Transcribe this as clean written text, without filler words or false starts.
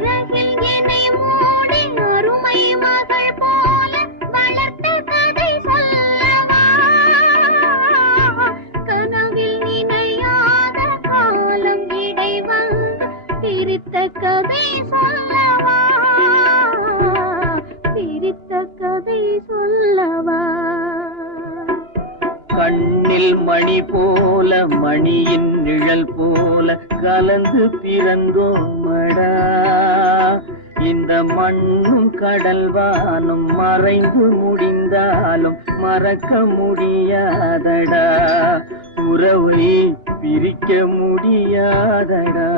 சிறகில் என்னை மூடி அருமை மகள் போல வளர்த்த கதை சொல்லவா? கனவில் நினையாத காலம் இடை வந்து பிரித்த கதை சொல்லவா? பிரித்த கதை சொல்லவா? கண்ணில் மணி போல மணியின் நிழல் போல கலந்து பிறந்தோமடா. இந்த மண்ணும் கடல்வானும் மறைந்து முடிந்தாலும் மறக்க முடியாதடா. உறவை பிரிக்க முடியாதடா.